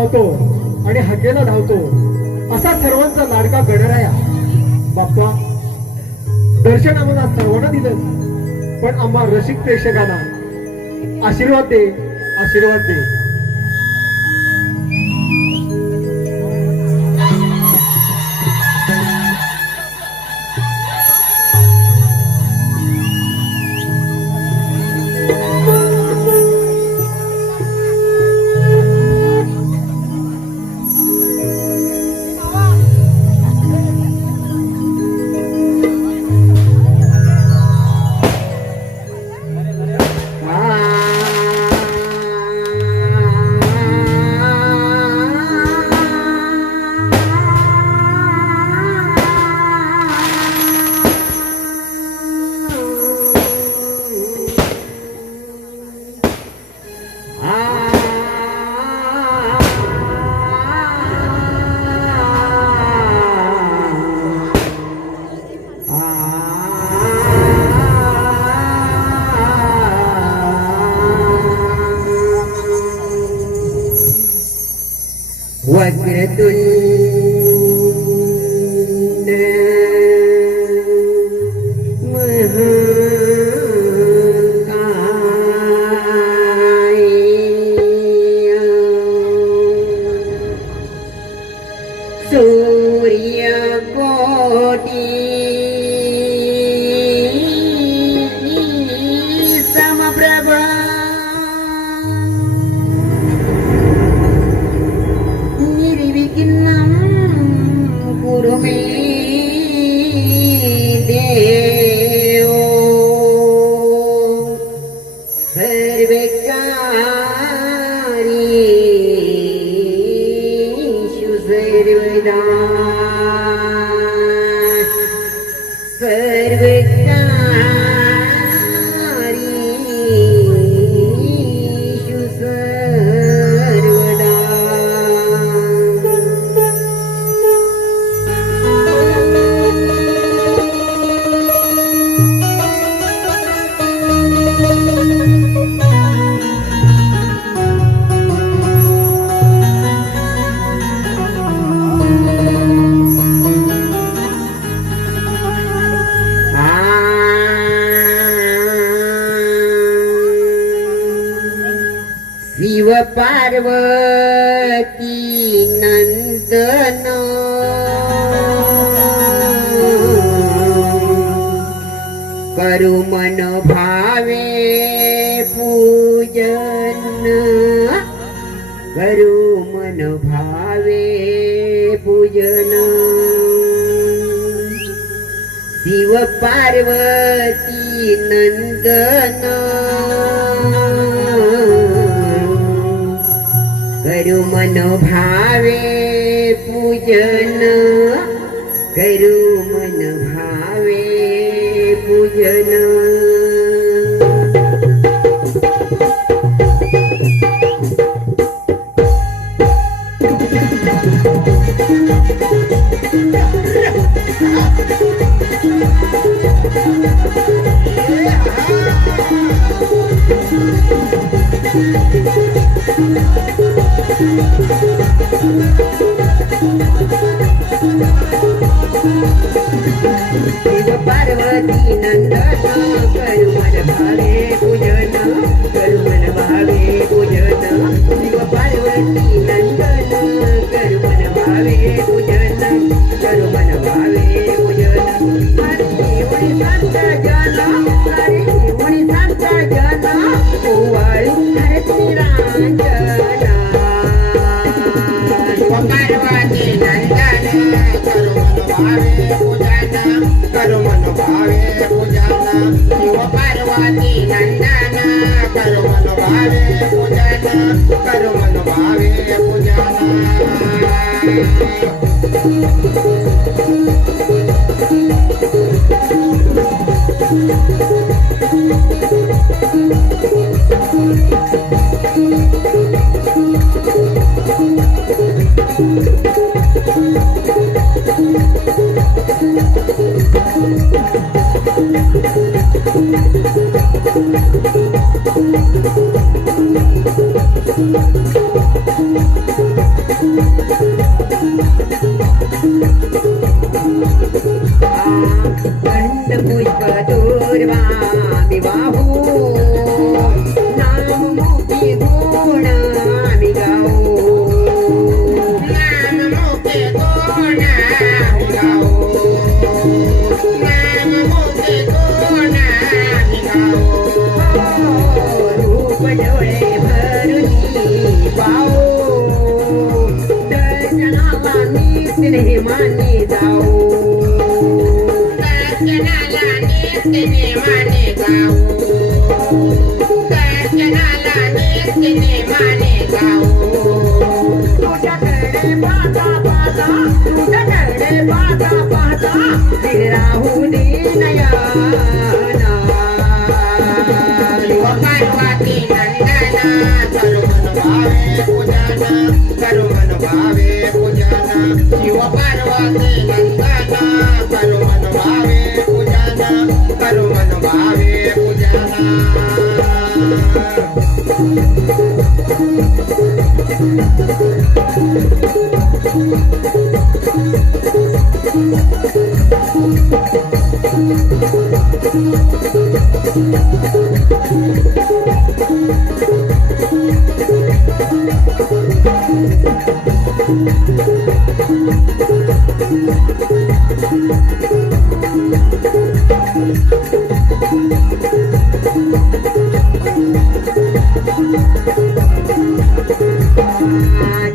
लावतो आणि हाकेला धावतो असा सर्वांचा लाडका गणराया बाप्पा दर्शन आम्हाला सर्वांना दिलं, पण आम्हा रसिक प्रेक्षकांना आशीर्वाद दे, आशीर्वाद दे. पार्वती नंदन करू मन भावे पूजन, करू मन भावे पूजन. शिव पार्वती नंदन करू मन भावे पूजन, करू मन भावे पूजन. शिव पार्वती नंदन करू मन भावे पूजन, करू मन भावे पूजन. शिव पार्वती नंदन करू मन भावे पूजन, करू मन भावे पूजन. हरी शिवणी संत जन, हरी शिवणी संत जन ओवाळी हरती निरांजन. शिव पार्वती नंदन करू मन भावे पूजन, करू मन भावे पूजन. शिव पार्वती नंदन करू मन भावे पूजन, करू मन भावे पूजन. खंड पुष्प दुर्वा विवाहो नाम मुखी गुण आम्ही गाऊ नाम मुखे गुण आम्ही गाऊ नाम मुखे गुण आम्ही गाऊ रूप डोळे भरून पाहो दर्शनाला नित्य नेमाने जाऊ दर्शनाला नित्य नेमाने जाऊ दर्शनाला नित्य नेमाने जाऊ तुझ्याकडे पाहता पाहता तुझ्याकडे पाहता पाहता राहू दे नयना शिव पार्वती नंदना करू मन भावे पूजना करू मन भावे पूजना शिव पार्वती नंदना करू मन भावे पूजना करू मन भावे पूजना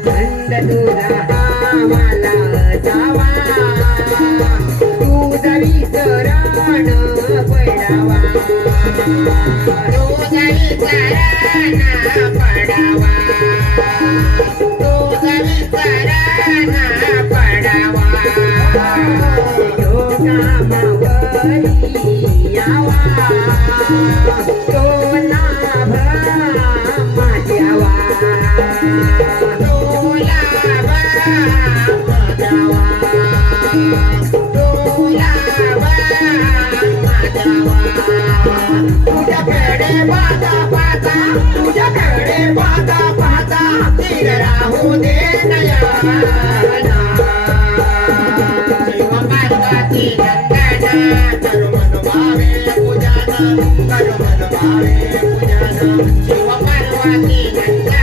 खंड तुझा मला जावा तुझा विसरण पडावा तुझा विचाराना पडावा तुझा विचाराना पडावा तो कामावरी यावा तो लाभ माझ्यावा तुला बाजावा तुला बाजावा तुझ्याकडे पाहता पाहता तुझ्याकडे पाहता पाहता तीर राहू दे नयना शिव पार्वती नंदना करू मन भावे पूजना करू मन भावे पूजना शिव पार्वती नंदना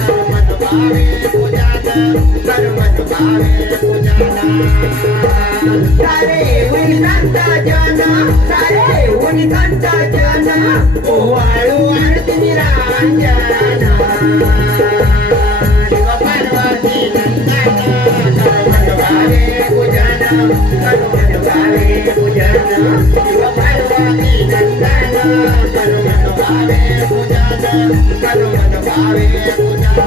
करू मन भावे पूजना करू मन भावे पूजना सारे उनी संत जन सारे उनी संत जन ओवाळू आरती निरांजना शिव पार्वती नंदना करू मन भावे पूजना करू मन भावे पूजना शिव पार्वती नंदना करू मन भावे पूजना करू मन भावे पूजना